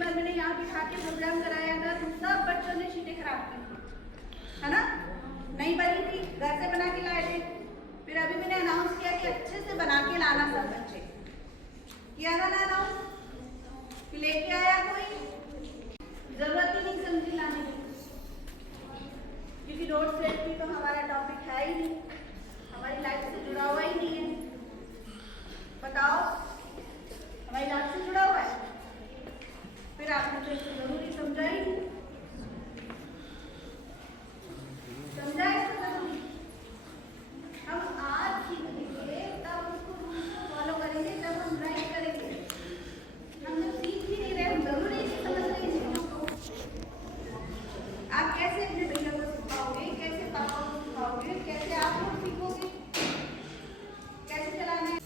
बार मैंने यहाँ बिठा के प्रोग्राम कराया था तो सब बच्चों ने शीटें खराब की, है ना? नहीं बनी थी, घर से बना के लाए थे। फिर अभी मैंने अनाउंस किया कि अच्छे से बना के लाना सब बच्चे। किया था ना अनाउंस? फिर लेके आया कोई? जरूरत ही नहीं समझी लाने की, क्योंकि रोड सेफ्टी तो हमारा टॉपिक है ही नहीं, हमारी लाइफ से जुड़ा हुआ ही नहीं है। बताओ, हमारी लाइफ से जुड़ा हुआ है? फिर आपने तो इसको जरूरी समझा ही नहीं। समझा इसको जरूरी? हम आज सीखेंगे तब उसको रूल्स को फॉलो करेंगे, जब हम ड्राइव करेंगे। हम जब सीख ही नहीं रहे, हम जरूरी नहीं समझ रहे हैं चीजों को। आप कैसे अपने भैया को सिखाओगे, कैसे पापा को सिखाओगे, कैसे आप लोग सीखोगे कैसे चलाना है?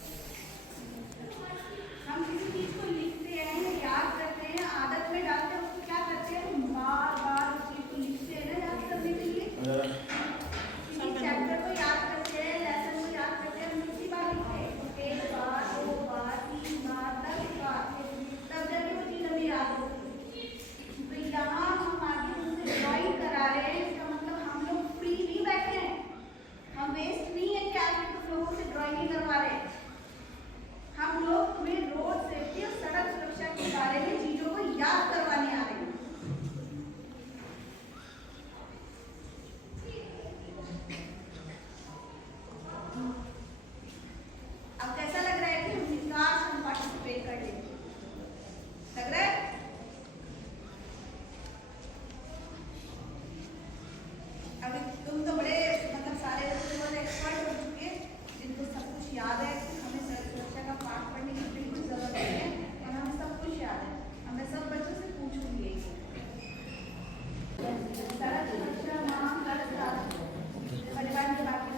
हम किसी चीज को लिखते हैं, याद करते हैं, आदत में डालते हैं, उसको क्या करते हैं, हम बार बार उस चीज को लिखते हैं ना याद करने के लिए। किसी चैप्टर को याद करते हैं, लेसन को याद करते हैं, हम कितनी बार लिखते हैं? 1 बार, 2 बार, 3 बार, 10 बार, तब जाके वो चीज हमें याद होती है। तो यहाँ हम आगे उनसे ड्राइंग करा रहे हैं, इसका मतलब हम लोग फ्री नहीं बैठे हैं, हम वेस्ट नहीं है कि आगे कुछ लोगों से ड्राइंग ही करवा रहे हैं। हम लोग तुम्हें रोड सेफ्टी और सड़क सुरक्षा के बारे में चीजों को याद करवाने आ रहे हैं। अब कैसा लग रहा है कि हम विकास हम पार्टिसिपेट कर लेंगे? लग रहा है? अभी तुम तो बड़े मतलब सारे बच्चे बहुत एक्सपर्ट हो चुके हैं, जिनको सब कुछ याद है। हमें सड़क सुरक्षा का पाठ पढ़ने की बिल्कुल जरूरत नहीं है और हमें सब कुछ याद है। अब मैं सब बच्चों से पूछूंगी सड़क सुरक्षा नाम परिवार के बाकी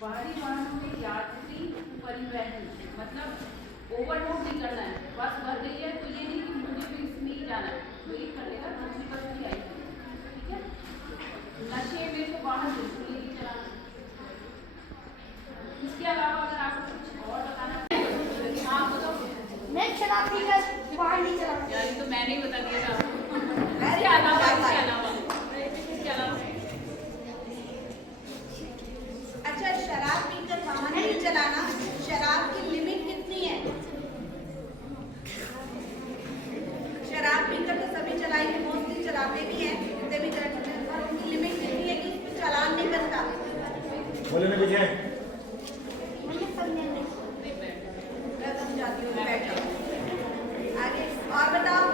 बाहरी वाहनों में यात्री परिवहन मतलब ओवरलोड नहीं करना है। बस भर गई है तो ये नहीं कि मुझे भी इसमें ही जाना है, तो ये कर लेगा, दूसरी बस भी आएगी। ठीक है? नशे में तो वाहन बिल्कुल नहीं चलाना। इसके अलावा अगर आपको कुछ और बताना है, हाँ बताओ। मैं शराब पीकर वाहन नहीं चलाता। यार तो मैंने ही बता दिया था आपको। इसके अलावा अच्छा, शराब पीकर वाहन नहीं चलाना, शराब की लिमिट कितनी है? शराब पीकर तो सभी चलाएंगे, मोस्टली चलाते भी हैं, भी करते हैं, और उनकी लिमिट कितनी है कि उसमें चालान नहीं बनता? बोले ना कुछ है? मैं समझाती हूँ, बैठ जाओ। आगे और बताओ।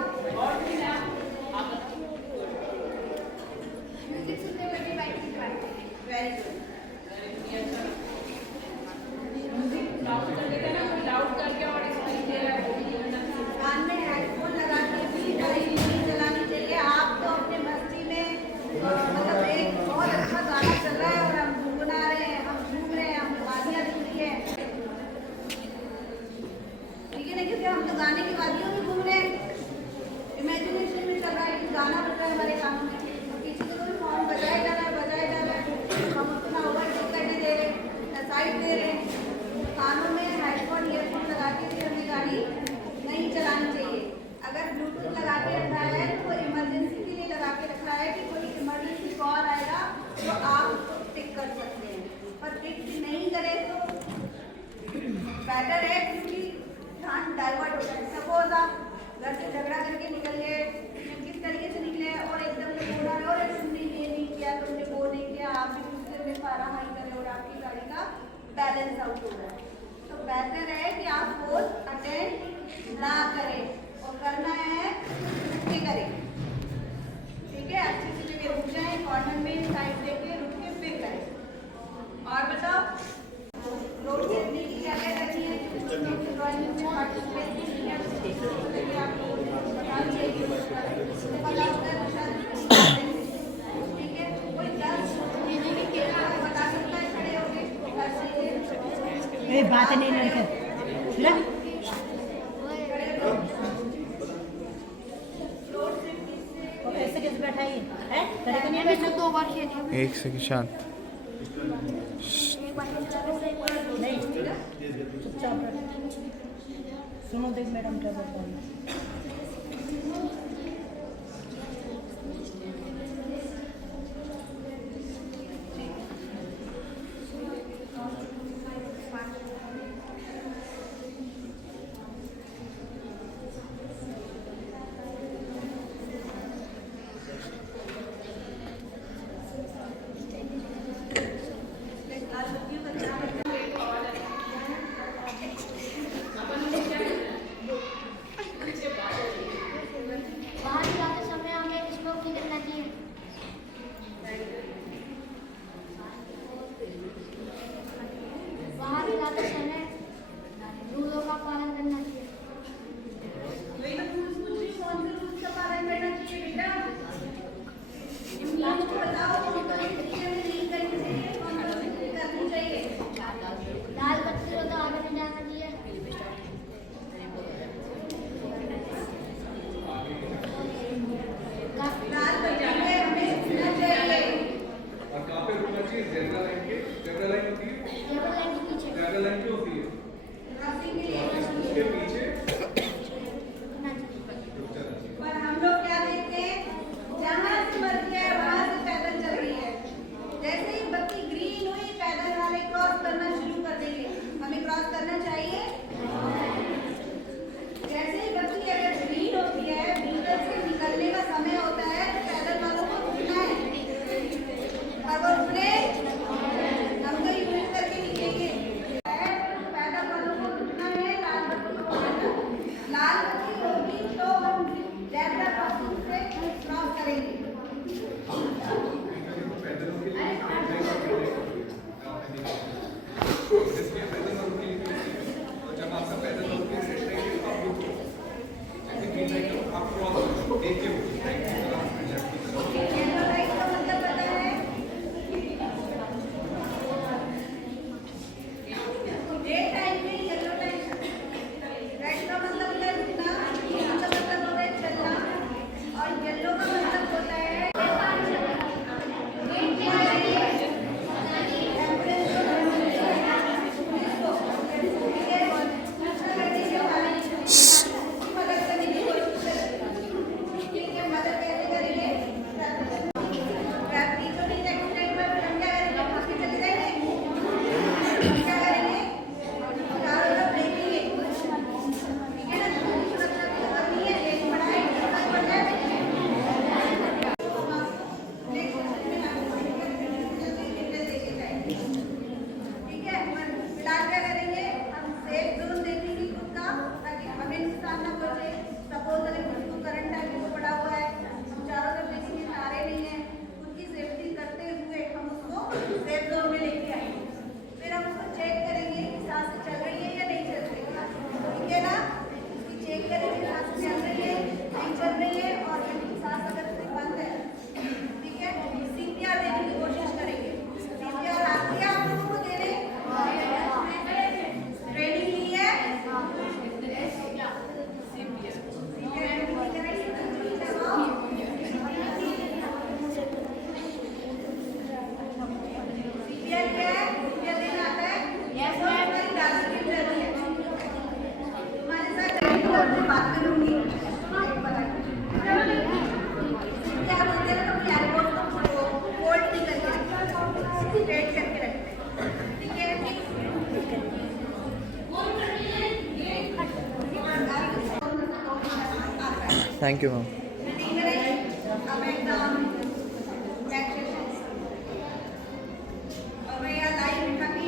म्यूजिक सुनते हुए भी बाइक की चलाते हैं। Very good. कान में हेडफोन लगा के भी गाड़ी नहीं चलानी चाहिए। आप तो अपने मस्ती में मतलब एक बहुत अच्छा गाना चल रहा है और हम गुनगुना रहे हैं, हम झूम रहे हैं, हम वादियाँ दिख रही है, ठीक है ना? क्योंकि हम तो गाने की वादियों में घूम रहे हैं, इमेजिनेशन में चल रहा है कि गाना बज रहा है हमारे कानों में, और पीछे से कोई फॉर्म बजाएगा ना बैलेंस आउट हो रहा है। तो बेहतर है कि आप कोर्स अटेंड ना करें और करना है छुट्टी करें। ठीक है, अच्छी सी जगह रुक जाए, कॉर्नर में साइड देके रुक के फिर करें। और बताओ रोड सेफ्टी की क्या क्या करनी है? ड्राइंग में पार्टिसिपेट किया तो आप बता दीजिए। ठीक है, कोई 10 महीने की केला बता सकता है खड़े होके? बात नहीं लड़के ऐसे कैसे बैठाइए है खड़े तो नहीं बैठा 2 बार खेली एक सेकंड शांत। नहीं चुपचाप बैठो। सुनो देख मैडम क्या बता रही है। बाहर जाते समय हमें स्मोक नहीं करना चाहिए। बाहर जाते समय रूलों का पालन करना चाहिए। वही तो रूल्स पूछ रही हूँ, कौन से रूल्स का पालन करना चाहिए बेटा? रूल्स को बताओ, कौन सी चीजें हमें नहीं करनी चाहिए, कौन सी चीजें करनी चाहिए? लाल बत्ती हो तो आगे नहीं जाना चाहिए। लाल बत्ती में हमें रुकना चाहिए। और कहाँ पे रुकना चाहिए? ज़ेब्रा लाइन के, ज़ेब्रा लाइन होती है, टेबल लाइन के पीछे ज़ेब्रा लाइन की होती है, क्रॉसिंग के लिए उसके पीछे रुकना चाहिए। रुक जाना चाहिए। पर हम लोग क्या देखते हैं, जहाँ से मर्जी है वहाँ से पैदल चल रही है। जैसे ही बत्ती ग्रीन हुई, पैदल वाले क्रॉस करना शुरू कर देंगे। हमें क्रॉस करना चाहिए। जैसे ही बत्ती अगर ग्रीन होती है, व्हीकल से निकलने का समय होता है, तो पैदल वालों को रुकना है। और वो रुकने हम तो यूज करके निकलेंगे। पैदल वालों को रुकना है, लाल बत्ती हो जाना। लाल बत्ती होगी तो हम ज़ेब्रा क्रॉसिंग से क्रॉस करेंगे। पैदलों के लिए जिसके पैदल वालों के लिए और जब आपका पैदल वालों के सेट रहेंगे तो आप रुको। जैसे ग्रीन लाइट हो आप क्रॉस करो, देख के रुको, राइट की तरफ लेफ्ट की तरफ। येलो लाइट का मतलब पता है? डे टाइम में येलो लाइट, रेड का मतलब होता है रुकना, ग्रीन का मतलब होता है चलना, और येलो का मतलब होता है थैंक यू मैम। अब एकदम बैक सेशन और मैं यहाँ लाइव उठा के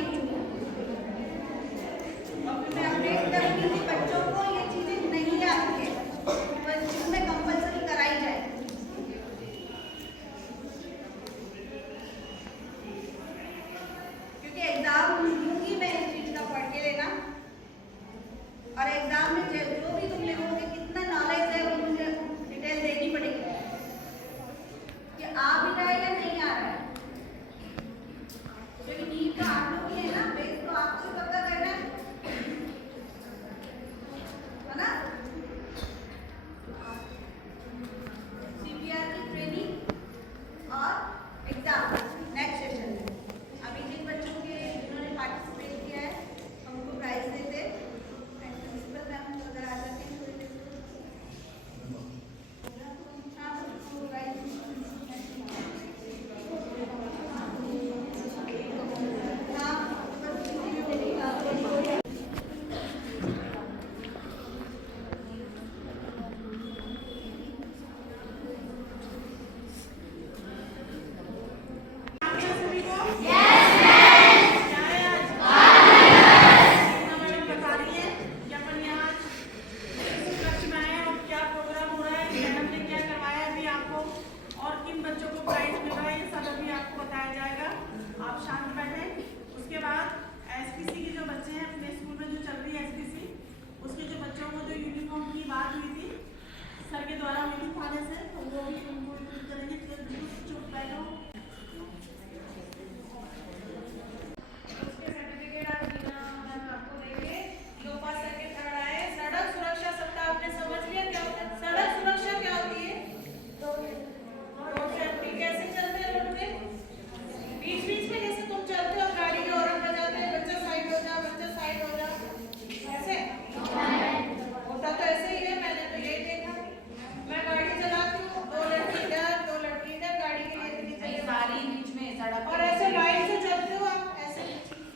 सड़क और ऐसे लाइन से चलते हो आप ऐसे,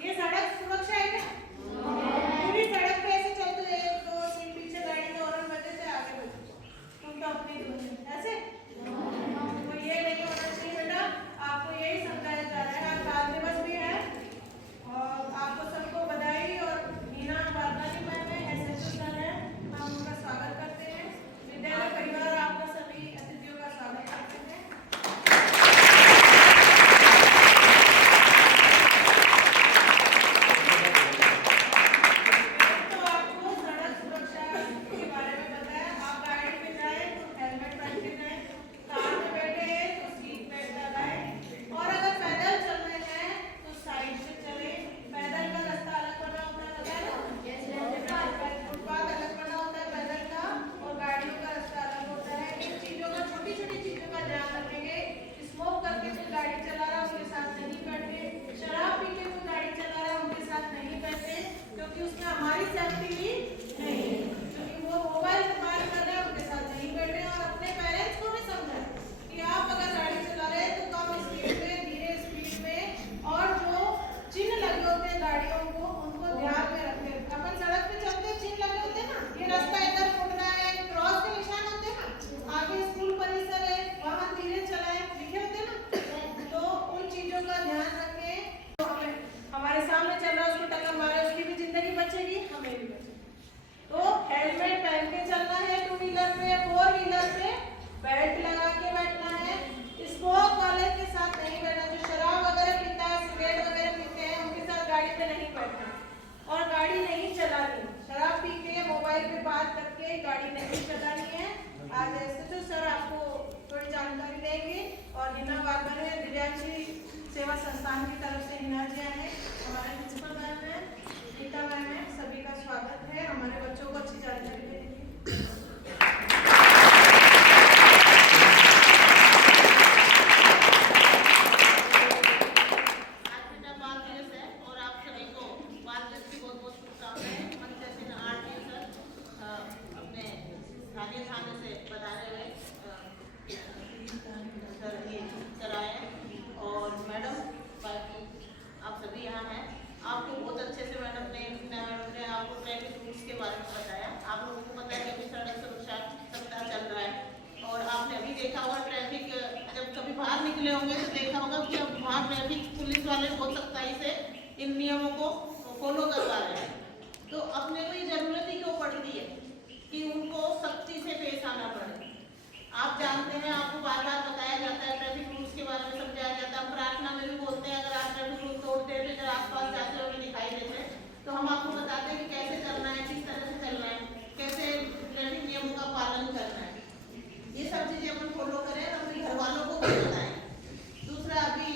ये सड़क सुरक्षा है क्या? पूरी सड़क पे ऐसे चलते हो, 1 2 3 पीछे गाड़ी के हॉर्न बजे से आगे बढ़ो, तुम तो अपनी धुन में ऐसे। तो ये नहीं होना चाहिए बेटा, आपको यही समझाया जा रहा है। आज बाल दिवस भी है और आपको सबको बधाई। और हीना वारदानी मैम है, एसएसओ सर है, हम उनका स्वागत करते हैं। विद्यालय परिवार आपका सभी अतिथियों का स्वागत करते हैं। तो आपको सड़क सुरक्षा के बारे में बताया। आप गाड़ी पे जाए तो हेलमेट पहन के जाए, कार में बैठे हैं तो सीट बेल्ट लगाएं, और अगर पैदल चल रहे हैं तो साइड से चले। पैदल का रास्ता अलग बना होता है, पता है ना? फुटपाथ अलग बना होता है पैदल का, और गाड़ियों का रास्ता अलग होता है। इन चीजों का, छोटी छोटी चीजों का ध्यान रखेंगे। स्मोक करके कोई गाड़ी चला रहा है उसके साथ नहीं बैठे, शराब पी के कोई गाड़ी चला रहा है उनके साथ नहीं बैठे, क्योंकि उसमें हमारी सेफ्टी भी नहीं है। क्योंकि वो मोबाइल इस्तेमाल कर रहे हैं, उनके साथ नहीं बैठे। और अपने पेरेंट्स को भी समझाएं कि आप अगर गाड़ी चला रहे हैं तो कम स्पीड में, धीरे स्पीड में, और जो चिन्ह लगे होते हैं गाड़ियों को उनको ध्यान में रखें। अपन सड़क पे चलते हैं, चिन्ह लगे होते हैं ना, ये रास्ता इधर मुड़ना है, क्रॉस के निशान होते हैं ना, आगे स्कूल परिसर है वहाँ धीरे चलाएं, लिखे होते हैं ना। तो उन चीजों का ध्यान रखें। तो हमारे सामने चल रहा है उसको टक्कर मारे, उसकी भी जिंदगी बचेगी, हमें भी बचेगी। तो हेलमेट पहन के चलना है, 2 व्हीलर पे, 4 व्हीलर पे बेल्ट लगा के बैठना है। स्मोक वाले के साथ नहीं बैठना, जो शराब वगैरह पीता है, सिगरेट वगैरह पीते हैं, उनके साथ गाड़ी पे नहीं बैठना, और गाड़ी नहीं चलानी। शराब पी के मोबाइल पे बात करके गाड़ी नहीं चलानी है। आज ऐसे तो सर आपको थोड़ी जानकारी देंगे। और हिना वारदान है, दिव्यांशी सेवा संस्थान की तरफ से हिना जी आए हैं, हमारे प्रिंसिपल मैम है, गीता मैम है, सभी का स्वागत है। हमारे बच्चों को अच्छी जानकारी देंगे। आपको बहुत अच्छे से मैडम ने आपको ट्रैफिक रूल्स के बारे में बताया। आप लोगों को पता है कि सड़क सुरक्षा सप्ताह चल रहा है, और आपने अभी देखा होगा ट्रैफिक, जब कभी बाहर निकले होंगे तो देखा होगा कि अब वहाँ ट्रैफिक पुलिस वाले बहुत सख्ताई से इन नियमों को फॉलो करवा रहे हैं। तो अपने को ये जरूरत ही क्यों पड़ती है कि उनको सख्ती से पेश आना पड़े। आप जानते हैं, आपको बार बार बताया जाता है, ट्रैफिक रूल्स के बारे में समझाया जाता है। प्रार्थना में भी बोलते हैं अगर आप ट्रैफिक रूल तोड़ते हैं, इधर आसपास जाते हुए दिखाई देते हैं तो हम आपको बताते हैं कि कैसे चलना है, किस तरह से चलना है, कैसे ट्रैफिक नियमों का पालन करना है। ये सब चीजें अपन फॉलो करें और अपने घर वालों को भी बताएं। दूसरा, अभी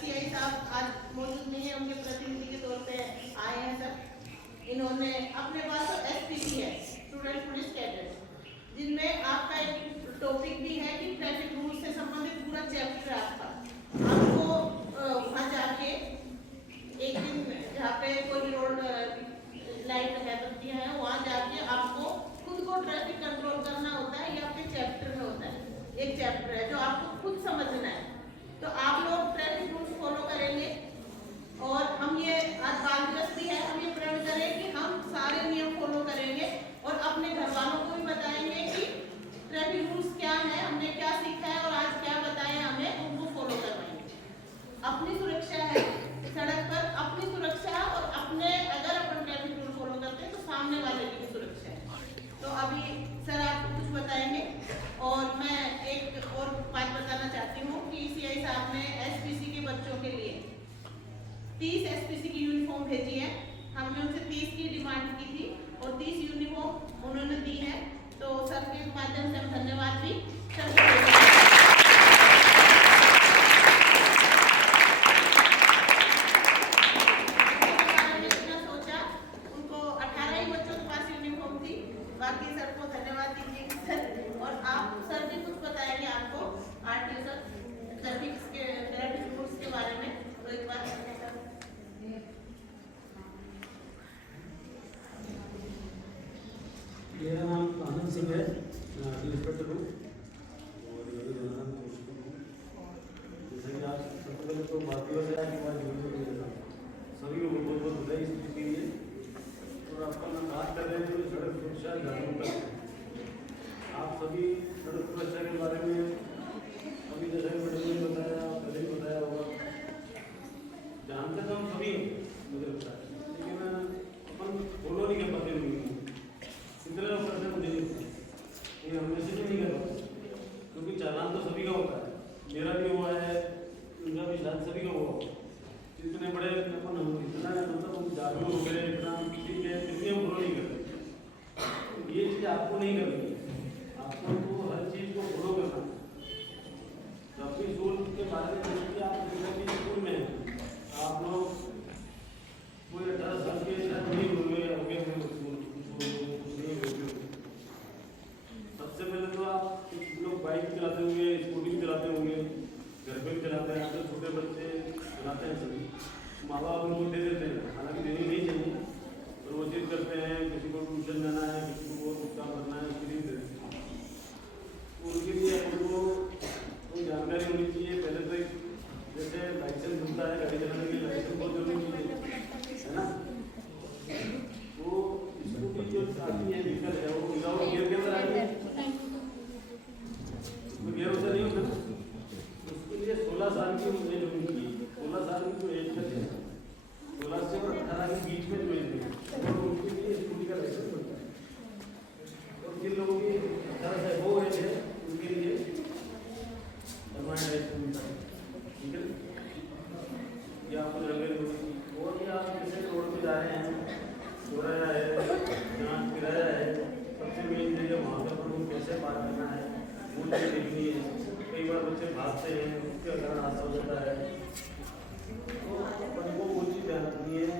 सीआई साहब आज मौजूद नहीं है, उनके प्रतिनिधि के तौर पे आए हैं सर। इन्होंने अपने पास तो SPC है, स्टूडेंट पुलिस कैडेट, जिनमें आपका एक टॉपिक भी है कि ट्रैफिक रूल से संबंधित पूरा चैप्टर है आपको वहाँ जाके एक दिन जहाँ पे कोई रोड लाइट है, बत्तियाँ हैं, वहाँ जाके आपको खुद को ट्रैफिक कंट्रोल करना होता है। ये आपके चैप्टर में होता है, एक चैप्टर है जो आपको खुद समझना है। तो आप लोग ट्रैफिक रूल्स फॉलो करेंगे, और हम ये आज बाल दिवस भी है, हम ये प्रण करें कि हम सारे नियम फॉलो करेंगे और अपने घर वालों को भी बताएंगे कि ट्रैफिक रूल्स क्या है, हमने क्या सीखा है और आज क्या बताया हमें, उनको फॉलो करवाएंगे। अपनी सुरक्षा है सड़क पर, अपनी सुरक्षा, और अपने अगर अपन ट्रैफिक रूल फॉलो करते हैं तो सामने वाले की भी सुरक्षा है। तो अभी सर आपको कुछ बताएंगे, और मैं एक और बात बताना चाहती हूँ कि सीआई साहब ने SPC के बच्चों के लिए 30 SPC की यूनिफॉर्म भेजी है। हमने उनसे 30 की डिमांड की थी और 30 यूनिफॉर्म उन्होंने दी है। तो सर के माध्यम से हम धन्यवाद भी सोचा, उनको 18 ही बच्चों के पास यूनिफॉर्म थी। बाकी सर को धन्यवाद दीजिए सर। और आप सर भी कुछ बताएंगे आपको RTO सर ट्रैफिक रूल्स के बारे में, तो एक बार सर। मेरा नाम आनंद सिंह है, इंस्पेक्टर हूँ, और तो भारतीय सेना के बाद सभी को बहुत बहुत बधाई इस चीज़ के लिए। और अपन बात कर रहे हैं जो सड़क सुरक्षा जागरूकता, आप सभी सड़क सुरक्षा के बारे में अभी जैसे मैडम ने बताया, पहले ही बताया होगा, जानते तो हम सभी मुझे लगता है, लेकिन अपन फॉलो नहीं कर पाते लोग, इतने लोग करते मुझे नहीं, ये हमेशा नहीं कर पाते, क्योंकि चालान तो सभी का होता है, मेरा भी हुआ है, उनका भी शायद सभी का हुआ होगा। इतने बड़े अपन इतना मतलब जागरूक हो गए, इतना ठीक है, कितनी हम फॉलो नहीं करते। ये चीज़ आपको नहीं करनी है, आपको तो हर चीज़ को फॉलो करना है। ट्रैफिक रूल के बारे में देखिए, आप स्कूल में आप लोग कोई 18 साल के नहीं होंगे, आगे सबसे पहले तो आप लोग बाइक चलाते होंगे, स्कूटी भी चलाते होंगे, घर पे भी चलाते हैं, आजकल छोटे बच्चे चलाते हैं सभी, माँ बाप उनको दे देते हैं, हालांकि देनी नहीं चाहिए, और वो चीज़ करते हैं, किसी को ट्यूशन जाना है, किसी को बहुत काम करना है, उसके लिए दे देते हैं। उनके लिए उनको कोई जानकारी होनी चाहिए पहले तो, जैसे लाइसेंस मिलता है गाड़ी चलाने के लिए, लाइसेंस बहुत जरूरी चीज़ है ना। वो स्कूटी जो आती है व्हीकल है, वो विदाउट गियर के अंदर आती है, गियर उसे नहीं होता, उसके लिए 16 साल की एज होनी चाहिए। 16 साल की जो एज है, 16 से और 18 के बीच में जो एज है, और उनके लिए स्कूटी का लाइसेंस मिलता है। और जिन लोगों की 18 से वो एज है, उनके लिए लाइसेंस मिलता है, ठीक है। या आपको जगह और भी आप जैसे रोड पे जा रहे हैं, चौराया है, जहाँ किराया है, सबसे मेन चीज़ है वहाँ पर उनको कैसे पार करना है, वो चीज़ देखनी है। कई बार बच्चे भागते हैं, उसके कारण हादसा हो जाता है, तो अपन को वो चीज़ ध्यान रखनी है।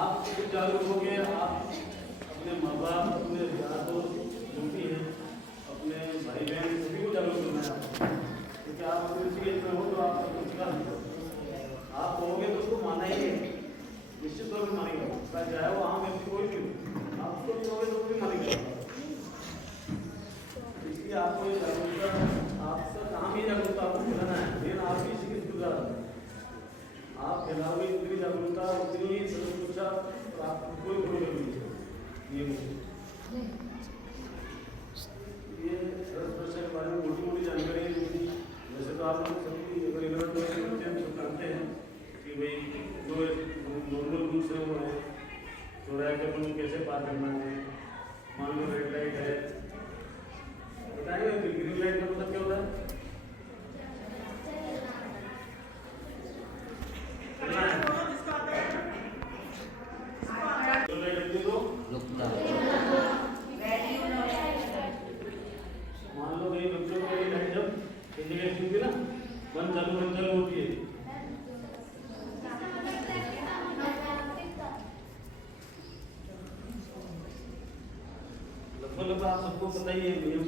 आप खुद जागरूक हो गए, आप अपने माँ बाप, अपने यार दोस्त जो भी हैं, अपने भाई बहन सभी को जागरूक करना है आपको, क्योंकि आप किसी एज में हो तो आप उसका आप कहोगे तो उसको माना ही है, निश्चित तौर पर मानेगा, चाहे वो आम व्यक्ति कोई भी हो, आप उसको कहोगे तो भी मानेगा। इसलिए आपको ये जागरूकता, आपसे काम ही जागरूकता आपको फैलाना है, लेकिन आप भी इसी की सुधार आप फैलाओगे इतनी जागरूकता, उतनी ही सुरक्षा आपको कोई फॉलो कर लीजिए। ये सुरक्षा के बारे में मोटी मोटी जानकारी है, वैसे तो आप लोग सभी रेगुलर जानते हैं कि भाई जो नॉर्मल रूल्स है वो है, चौराहे पे अपन कैसे पार करना है, मान लो रेड लाइट है, बताएंगे ग्रीन लाइट का मतलब क्या होता है? मान लो कहीं बच्चों को लाइट जब इंडिकेशन होगी ना, बंद चालू होती है, लगभग आप सबको पता ही है नियम,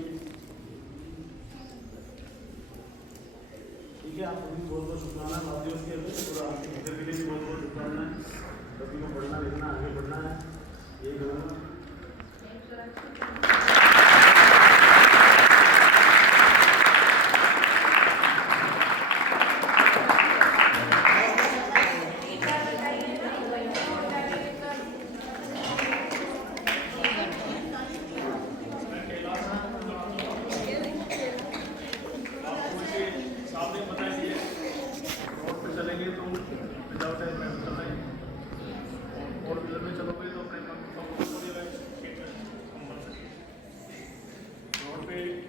ठीक है। आप सभी बहुत बहुत शुक्राना वादियों के लिए, और आपके घर के लिए भी बहुत बहुत शुक्राना है। सभी को पढ़ना लिखना आगे बढ़ना है, यही करूँगा।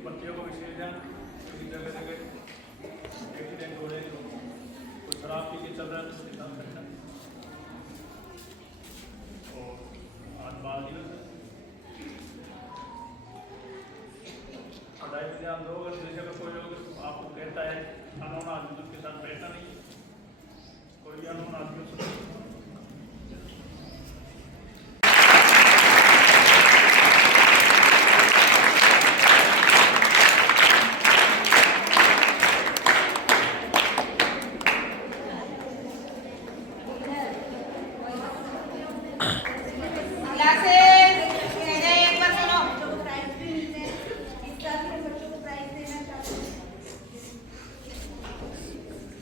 बच्चियों को विशेष ध्यान, जगह जगह एक्सीडेंट हो रहे हैं, कुछ शराब पी के चल रहा है, उसके साथ बैठना। और आज बाल दिवस है, पढ़ाई में ध्यान दो। अगर जैसे अगर कोई लोग आपको कहता है अनोन आदमी, उसके साथ बैठना नहीं, कोई भी अनोन आदमी प्राइज देना चाहते हैं,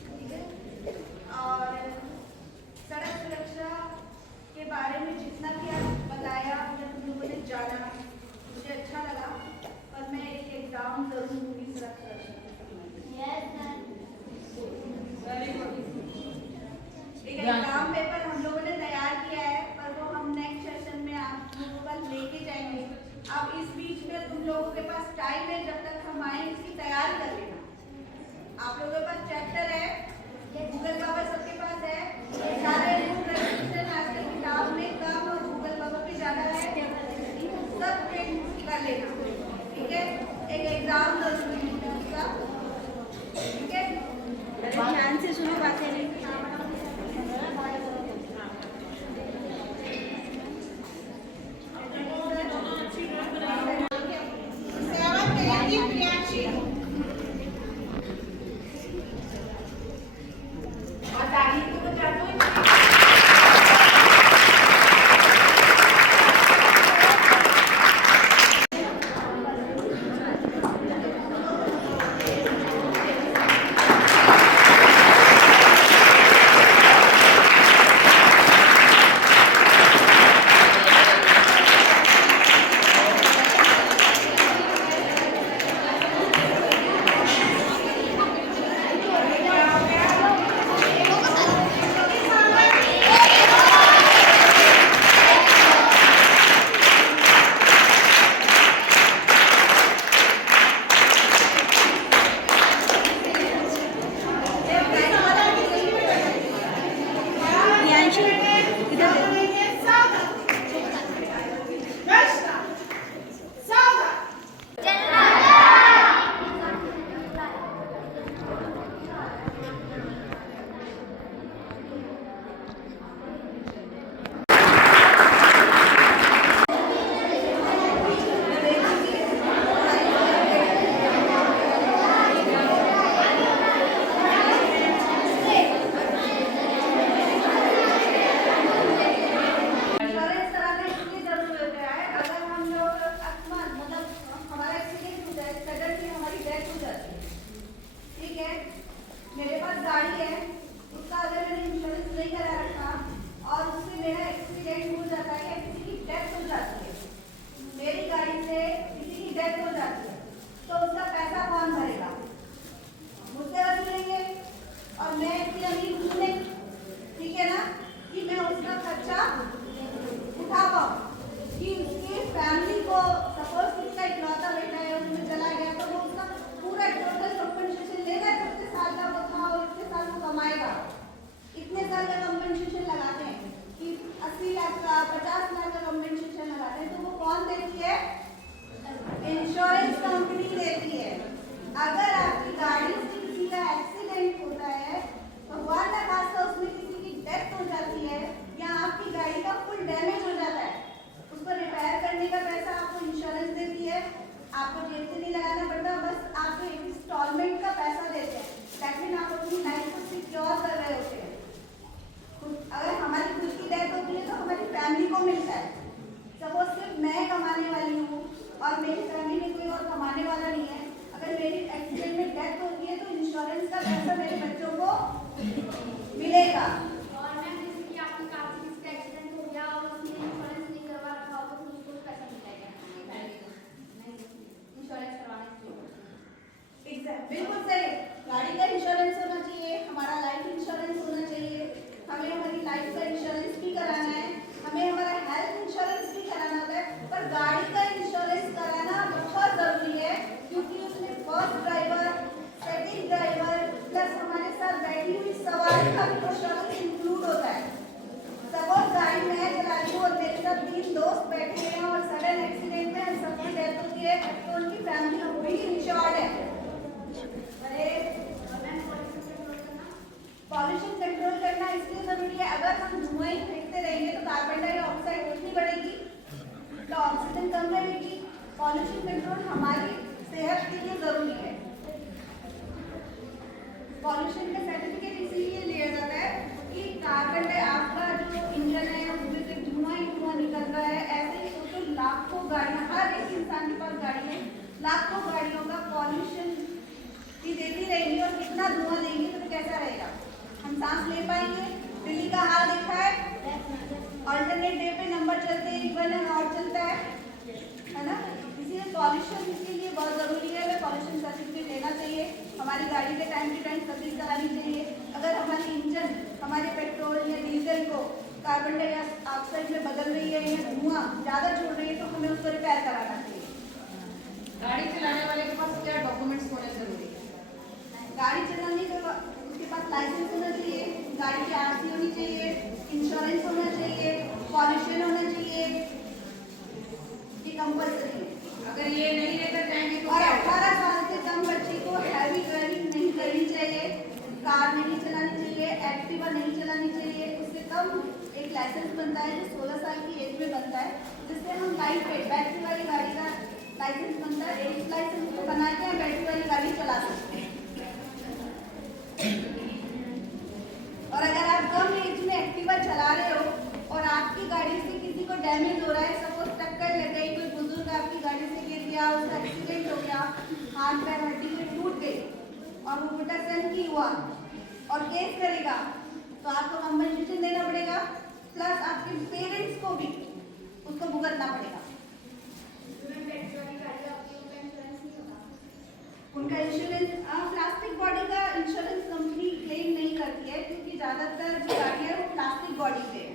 ठीक है। एग्जाम पेपर हम लोगों ने तैयार किया है, पर वो हम नेक्स्ट सेशन में आप लोगों का लेके जाएंगे। अब इस बीच में तुम लोगों के पास टाइम है, जब तक हम आए इसकी तैयारी कर लेना। आप लोगों के पास चैप्टर है, गूगल बाबा सबके पास है, सारे रूल रेगुलेशन आजकल किताब में कम और गूगल बाबा पे ज़्यादा है, सब प्रिंट कर लेना, ठीक है। एक एग्जाम जरूरी है उसका, ठीक है। ध्यान से सुनो बातें नहीं। मेरे पास गाड़ी है, उसका अगर मैंने इंश्योरेंस नहीं करा रखा और उससे मेरा एक्सीडेंट हो जाता है या किसी की डेथ हो जाती है, मेरी गाड़ी से किसी की डेथ हो जाती है, तो उसका पैसा कौन भरेगा? मुझसे वसूलेंगे। और मैं इतनी अमीर हूँ नहीं, ठीक है ना, कि मैं उसका खर्चा उठा पाऊँ कि उसकी फैमिली को सपोज उसका इकलौता बेटा है, उसमें चला गया तो वो उसका पूरा टोटल कंपनसेशन लेगा। कितने साल का वो था और इतने साल वो कमाएगा, इतने साल का कंपनसेशन लगाते हैं कि 80 लाख का 50 लाख का कंपनसेशन लगाते हैं, तो वो कौन देती है? इंश्योरेंस कंपनी देती है। अगर आपकी गाड़ी से किसी का एक्सीडेंट होता है, भगवान ना खास्ता उसमें किसी की डेथ हो जाती है या आपकी गाड़ी का फुल डैमेज हो जाता है, उसको रिपेयर करने का पैसा आपको इंश्योरेंस देती है। आपको जेब से नहीं लगाना पड़ता, बस आपको एक इंस्टॉलमेंट का पैसा देते हैं। दैट मीन आप अपनी लाइफ को सिक्योर कर रहे होते हैं। अगर हमारी खुद की डेथ होती है तो हमारी फैमिली को मिलता है। सपोज सिर्फ मैं कमाने वाली हूँ और मेरी फैमिली में कोई और कमाने वाला नहीं है, अगर मेरी एक्सीडेंट में डेथ होती है तो इंश्योरेंस का पैसा मेरे बच्चों को मिलेगा। और मैम जैसे कि आपके काफी किसी का एक्सीडेंट हो गया और उसने इंश्योरेंस नहीं करवा रखा हो तो उसको पैसा मिलेगा इंश्योरेंस करवाने के लिए? बिल्कुल सही। गाड़ी का इंश्योरेंस होना चाहिए, हमारा लाइफ इंश्योरेंस होना चाहिए, हमें हमारी लाइफ का इंश्योरेंस भी कराना है, हमें हमारा हेल्थ इंश्योरेंस भी कराना होता है। पर गाड़ी का इंश्योरेंस कराना बहुत जरूरी है, क्योंकि उसमें first driver, second driver plus हमारे साथ बैठी हुई सवारी का भी इंश्योरेंस इंक्लूड होता है। सपोज गाड़ी मैं चला रही हूँ और मेरे साथ 3 दोस्त बैठे हैं और सडन एक्सीडेंट में सबकी डेथ होती है, तो उनकी फैमिली भी इंश्योर्ड है। पॉल्यूशन कंट्रोल करना इसलिए जरूरी है, अगर हम धुआं ही फेंकते रहेंगे तो कार्बन डाइऑक्साइड कितनी बढ़ेगी, तो ऑक्सीजन कम रहेगी। पॉल्यूशन कंट्रोल हमारी सेहत के लिए जरूरी है। पॉल्यूशन का सर्टिफिकेट इसीलिए लिया जाता है कि कार्बन आपका जो इंजन है उसमें से धुआं ही धुआं निकल रहा है। ऐसे ही सोचो लाखों गाड़ियाँ, हर एक इंसान के पास गाड़ी है, लाखों गाड़ियों का पॉल्यूशन भी देती रहेंगी और कितना धुआं देंगे तो कैसा रहेगा? हम सांस ले पाएंगे? दिल्ली का हाल देखा है, ऑल्टरनेट डे पे नंबर चलते हैं, इवन और चलता है ना। इसीलिए पॉल्यूशन के लिए बहुत ज़रूरी है, हमें पॉल्यूशन सर्टिफिकेट लेना चाहिए। हमारी गाड़ी के टाइम टू टाइम सर्विस करानी चाहिए। अगर हमारी इंजन हमारे पेट्रोल या कार्बन डाइऑक्साइड में बदल रही है या धुआं ज़्यादा छोड़ रही है तो हमें उसको रिपेयर कराना चाहिए। गाड़ी चलाने वाले के पास क्या डॉक्यूमेंट्स होने जरूरी है? गाड़ी चलाने के बाद उसके पास लाइसेंस होना चाहिए, गाड़ी की आरसी होनी चाहिए, इंश्योरेंस होना चाहिए, पॉल्यूशन होना चाहिए, ये कंपल्सरी है। अगर ये नहीं लेकर जाएंगे तो और क्या होगा? 18 साल से कम बच्चे को हैवी ड्राइविंग नहीं करनी चाहिए, कार नहीं चलानी चाहिए, एक्टिवा नहीं चलानी चाहिए। उससे कम एक लाइसेंस बनता है जो 16 साल की एज में बनता है, जिससे हम लाइट वेट बैटरी वाली गाड़ी का लाइसेंस बनता है। इस लाइसेंस को बना के हम बैटरी वाली गाड़ी चला सकते हैं। और अगर आप कम एज में एक्टिवा चला रहे हो और आपकी गाड़ी से किसी को डैमेज हो रहा है, सपोज टक्कर लग गई, कोई बुजुर्ग आपकी गाड़ी से गिर गया, उसका एक्सीडेंट हो गया, हाथ पैर हड्डी में टूट गई और वो बेटा सन की हुआ और केस करेगा तो आपको कंपनसेशन देना पड़ेगा, प्लस आपके पेरेंट्स को भी उसको भुगतना पड़ेगा। उनका इंश्योरेंस प्लास्टिक बॉडी का इंश्योरेंस कंपनी क्लेम नहीं करती है, क्योंकि ज़्यादातर जो गाड़ी है वो प्लास्टिक बॉडी पे है,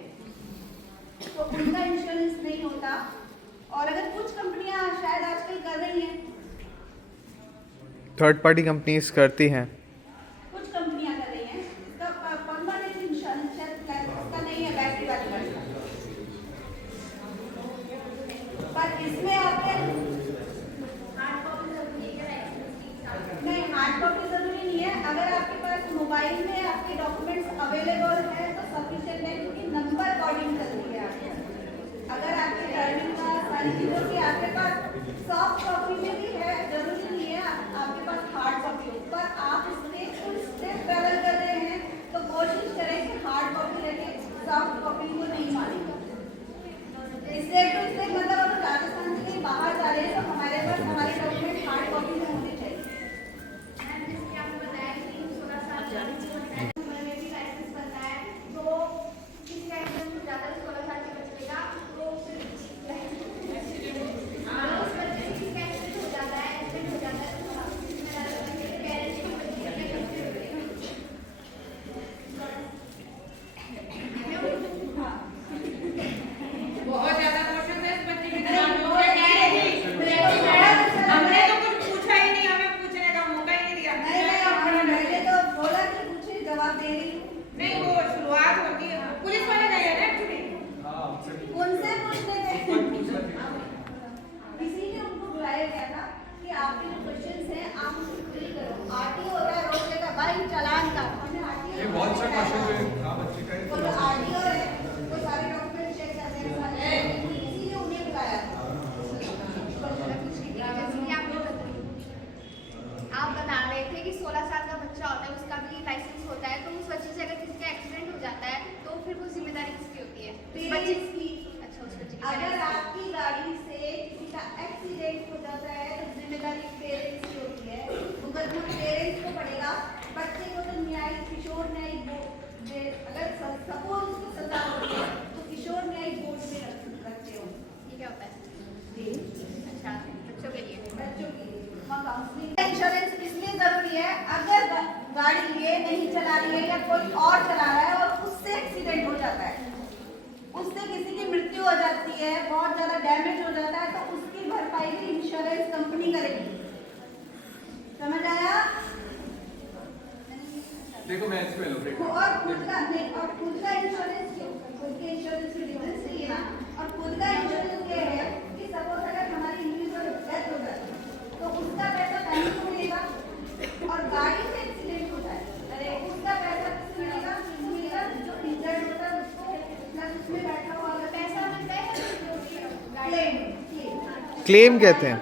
तो उनका इंश्योरेंस नहीं होता। और अगर कुछ कंपनियां शायद आजकल कर रही हैं, थर्ड पार्टी कंपनीज करती हैं, कुछ कंपनियां कर रही हैं, इसका परमानेंट इंश्योरेंस शायद इसका नहीं है बैटरी वाली गाड़ी का, पर इसमें आपके नहीं हार्ड कॉपी जरूरी नहीं है। अगर आपके पास मोबाइल में आपके डॉक्यूमेंट्स अवेलेबल है तो सफिशिएंट है, क्योंकि नंबर कोडिंग चलती है आपके। अगर आपके ड्राइविंग का सारी चीज़ों की आपके पास सॉफ्ट कॉपी में भी है, जरूरी नहीं है आपके पास हार्ड कॉपी हो, पर आप स्टेट टू स्टेट ट्रैवल कर रहे हैं तो कोशिश करें कि हार्ड कॉपी रखें, सॉफ्ट कॉपी को नहीं मानेंगे। स्टेट टू स्टेट मतलब अगर राजस्थान से कहीं बाहर जा रहे हैं तो हमारे पास हमारे डॉक्यूमेंट हार्ड कॉपी में होने चाहिए। लाइसेंस बनता है तो किसी का एक्सीडेंट हो जाता है 16 साल के बच्चे का, तो उस बच्चे का एक्सीडेंट हो जाता है तो पेरेंट्स की बहुत ज्यादा क्वेश्चन है इस बच्चे के दिमाग में। क्या कह रही थी? हमने तो कुछ पूछा ही नहीं, हमें पूछने का मौका ही नहीं दिया। मैंने तो बोला कि पूछे जवाब दे रही हूँ। नहीं, वो शुरुआत होती है, पुलिस वाले गए हैं ना एक्चुअली। उनसे पूछने थे, इसीलिए उनको बुलाया गया था कि आपके जो क्वेश्चंस हैं आप उनको क्लियर करो। आरटीओ होता है रोड का भाई चालान का, हमने आरटीओ ये बहुत अच्छा क्वेश्चन है। हाँ, बच्चे का वो जो आरटीओ है वो सारे डॉक्यूमेंट चेक करते हैं, इसीलिए उन्हें बुलाया था। आप बता रहे थे कि 16 साल का बच्चा होता है, उसका भी लाइसेंस होता है, तो उस बच्चे से अगर किसी का एक्सीडेंट हो जाता है तो फिर वो जिम्मेदारी किसकी होती है? पेरेंट्स की। अच्छा, उस बच्चे की। अगर आपकी गाड़ी से किसी का एक्सीडेंट हो जाता है तो जिम्मेदारी पेरेंट्स की होती है, भुगतना पेरेंट्स को पड़ेगा। बच्चे को तो न्यायिक किशोर न्यायिक बोर्ड, अगर सपोज उसको सजा होती है तो किशोर न्यायिक बोर्ड में रखते हो। ये क्या होता है? अच्छा, बच्चों के लिए। बच्चों की काउंसलिंग। इंश्योरेंस इसलिए जरूरी है, अगर गाड़ी ये नहीं चला रही है या कोई और चला रहा है और उससे एक्सीडेंट हो जाता है, उससे किसी की मृत्यु हो जाती है, बहुत ज्यादा डैमेज हो जाता है, तो उसकी भरपाई भी इंश्योरेंस कंपनी करेगी। समझ आया? देखो मैं इसमें एलोकेट और खुद का इंश्योरेंस क्यों? खुद के इंश्योरेंस की डिफरेंस चाहिए ना। और खुद का इंश्योरेंस ये है कि सपोज अगर हमारी इंडिविजुअल डेथ हो जाती है तो उसका पैसा बैंक को मिलेगा, और गाड़ी से एक्सीडेंट होता है अरे उसका पैसा किसको मिलेगा? मिलेगा जो इंजर्ड होता है उसको, प्लस उसमें बैठा हुआ अगर पैसा मिलता है क्लेम। क्लेम कहते हैं।